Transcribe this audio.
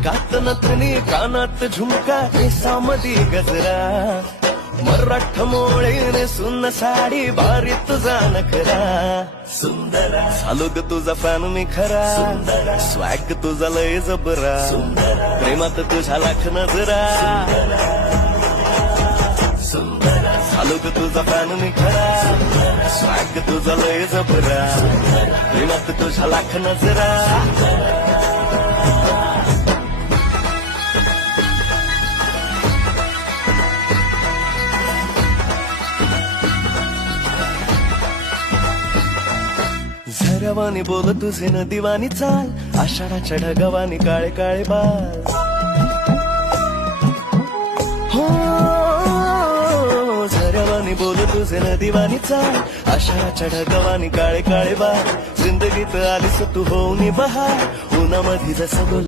नाकात नथनी कानात झुमका केसामधी गजरा मराठ मोळीने सुन्न साडी भारी तुझा नखरा सुंदरा झालो ग तुझा फॅन मी खरा सुंदरा स्वॅग तुझा लय जबरा सुंदरा प्रेमात तुझ्या लाख नजरा सुंदरा झालो ग तुझा फॅन मी खरा स्वॅग तुझा लय जबरा प्रेमात तुझ्या लाख नजरा झरवानी बोल तुझे न दिवानी चाल आषाढाच्या ढगावानी काळे काळे बाल हो झरवानी बोल तुझे न दिवानी चाल आषाढाच्या ढगावानी काळे काळे बाल जिंदगीत आलीस तू होऊनी बहार उन्हामध्ये जसं बोल